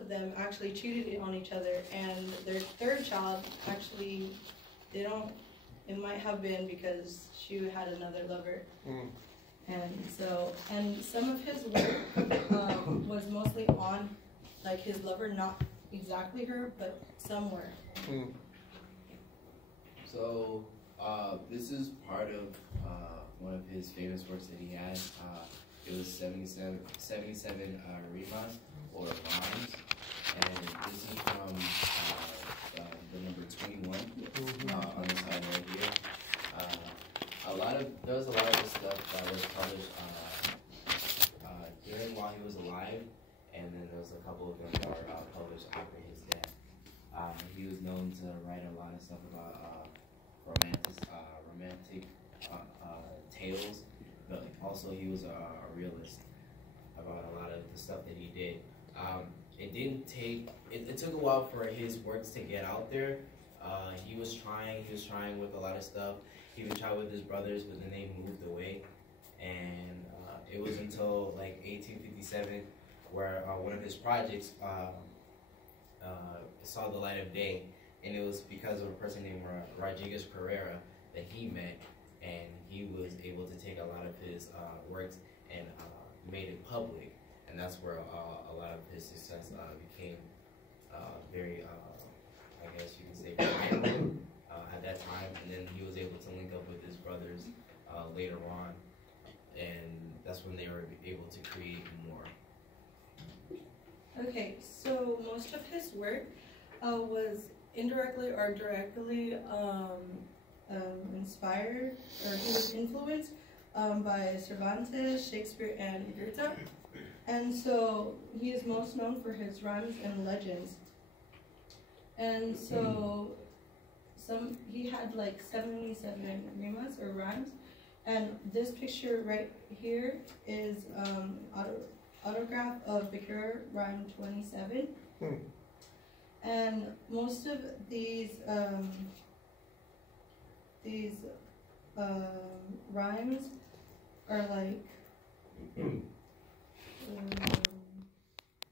of them actually cheated on each other, and their third child actually, it might have been because she had another lover. And some of his work was mostly on like his lover, not exactly her, but somewhere. So this is part of one of his famous works that he had. It was 77 rimas or rhymes, and this is from the number 21 on the side right here. There was a lot of this stuff that was published during while he was alive, and then there was a couple of them that were published after his death. He was known to write a lot of stuff about romantic tales, but also he was a realist about a lot of the stuff that he did. It took a while for his works to get out there. He was trying with a lot of stuff. He even tried with his brothers, but then they moved away. And it was until like 1857 where one of his projects saw the light of day, and it was because of a person named Rodriguez Pereira that he met, and he was able to take a lot of his works and made it public, and that's where a lot of his success became very, I guess you can say, viral at that time, and then he was able to link up with his brothers later on, and that's when they were able to create more. Okay, so most of his work was indirectly or directly inspired, or he was influenced by Cervantes, Shakespeare, and Goethe. And so he is most known for his rhymes and legends. And so he had like 77 rimas or rhymes. And this picture right here is autograph of Becquer, rhyme 27. And most of these rhymes are like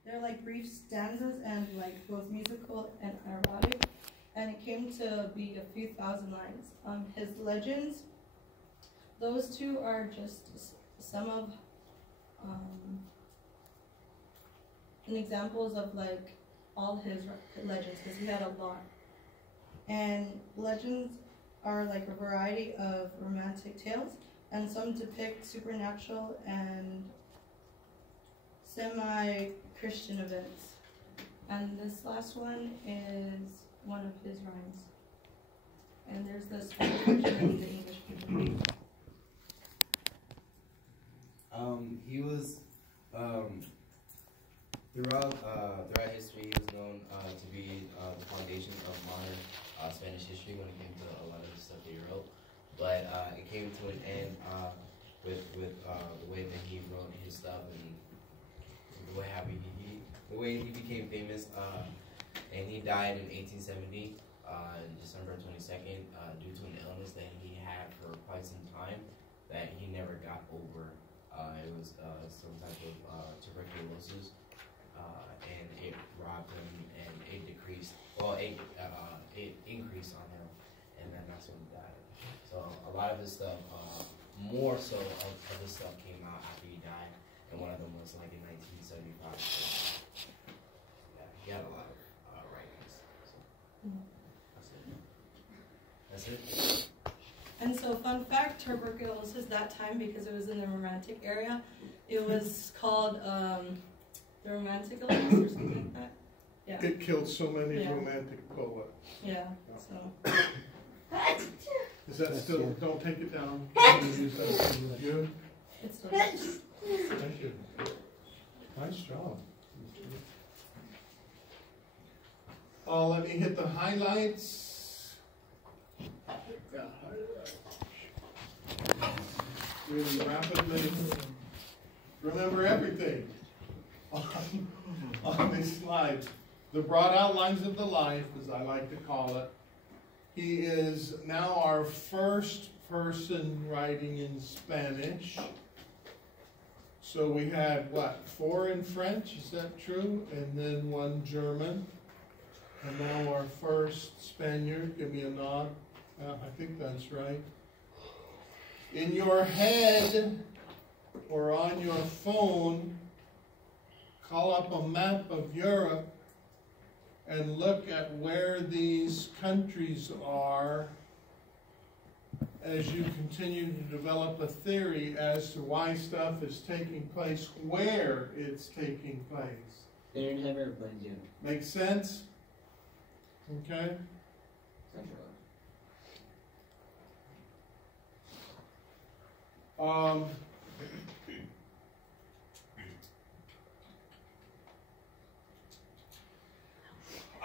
they're like brief stanzas and like both musical and erotic, and it came to be a few thousand lines. His legends, those two are just some of examples of like all his legends, because he had a lot. And legends are like a variety of romantic tales, and some depict supernatural and semi-Christian events. And this last one is one of his rhymes. And there's the Spanish version and the English version. He was throughout history, he was known to be the foundation of modern Spanish history when it came to a lot of the stuff that he wrote. But it came to an end with the way that he wrote his stuff and the way he became famous. And he died in 1870, December 22nd, due to an illness that he had for quite some time that he never got over. It was some type of tuberculosis, and it robbed him, and it decreased. Well, it increased on him, and then that's when he died. So a lot of his stuff, more so of his stuff, came out after he died, and one of them was like in 1975. So, yeah, he had a lot of writings. So that's it. And so, fun fact, tuberculosis that time, because it was in the Romantic era, it was called the Romantic illness or something like that. Yeah. It killed so many romantic poets. Yeah, so. Is that still, don't take it down. Use that good? It's still. Thank you. Nice job. Let me hit the highlights. Really rapidly. Remember everything on this slide. The broad outlines of the life, as I like to call it. He is now our first person writing in Spanish. So we had, what, 4 in French, is that true? And then 1 German. And now our first Spaniard, give me a nod. I think that's right. In your head or on your phone, call up a map of Europe and look at where these countries are as you continue to develop a theory as to why stuff is taking place, where it's taking place. They didn't have everybody do it. Make sense? Okay?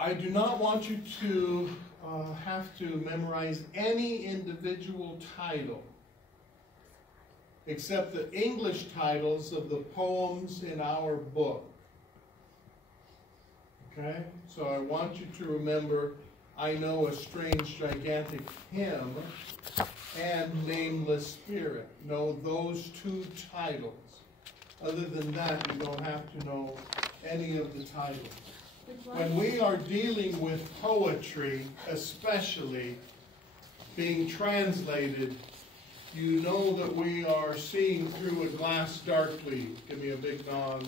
I do not want you to have to memorize any individual title except the English titles of the poems in our book. Okay? So I want you to remember, I Know a Strange Gigantic Hymn and Nameless Spirit. Know those 2 titles. Other than that, you don't have to know any of the titles. When we are dealing with poetry, especially being translated, you know that we are seeing through a glass darkly. Give me a big nod.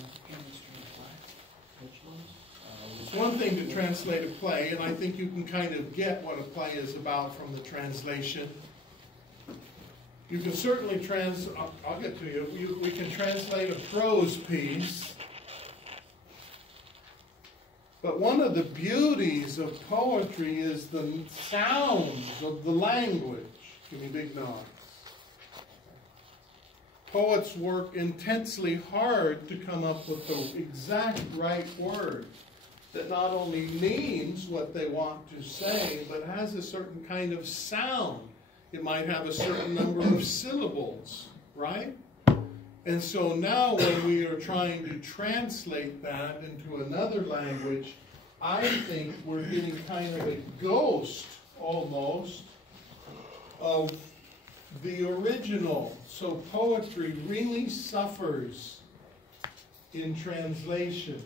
It's one thing to translate a play, and I think you can kind of get what a play is about from the translation. You can certainly I'll get to you. We can translate a prose piece. But one of the beauties of poetry is the sounds of the language. Give me big nods. Poets work intensely hard to come up with the exact right word that not only means what they want to say, but has a certain kind of sound. It might have a certain number of syllables, right? And so now when we are trying to translate that into another language, I think we're getting kind of a ghost, almost, of the original. So poetry really suffers in translation.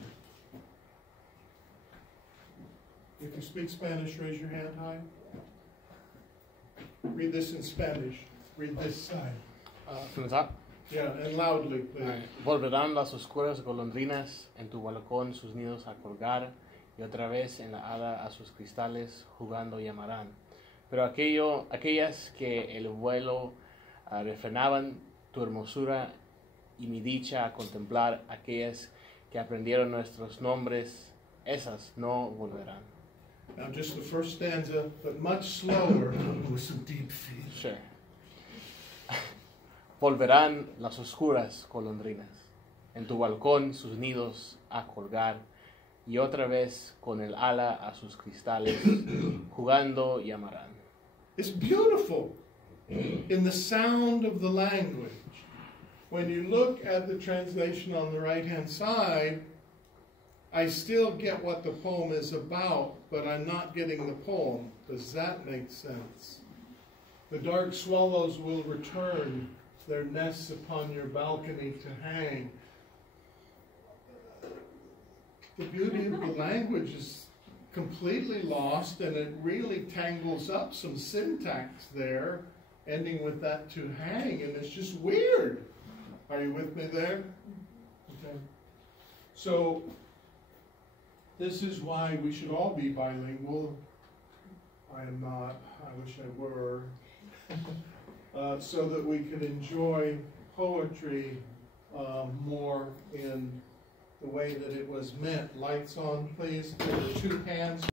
If you speak Spanish, raise your hand high. Read this in Spanish. Read this side. ¿Comenzar? Yeah, and loudly, please. Volverán las oscuras golondrinas en tu balcón sus nidos a colgar, y otra vez en la hada a sus cristales jugando llamarán. Pero aquellas que el vuelo refrenaban tu hermosura y mi dicha a contemplar, aquellas que aprendieron nuestros nombres, esas no volverán. Now just the first stanza, but much slower, with some deep feel. Sure. Volverán las oscuras golondrinas en tu balcón sus nidos a colgar, y otra vez con el ala a sus cristales jugando llamarán. It's beautiful in the sound of the language. When you look at the translation on the right-hand side, I still get what the poem is about, but I'm not getting the poem. Does that make sense? The dark swallows will return their nests upon your balcony to hang. The beauty of the language is completely lost, and it really tangles up some syntax there, ending with that to hang, and it's just weird. Are you with me there? Okay. So, this is why we should all be bilingual. I am not. I wish I were. So that we could enjoy poetry more in the way that it was meant. Lights on, please. There are 2 hands.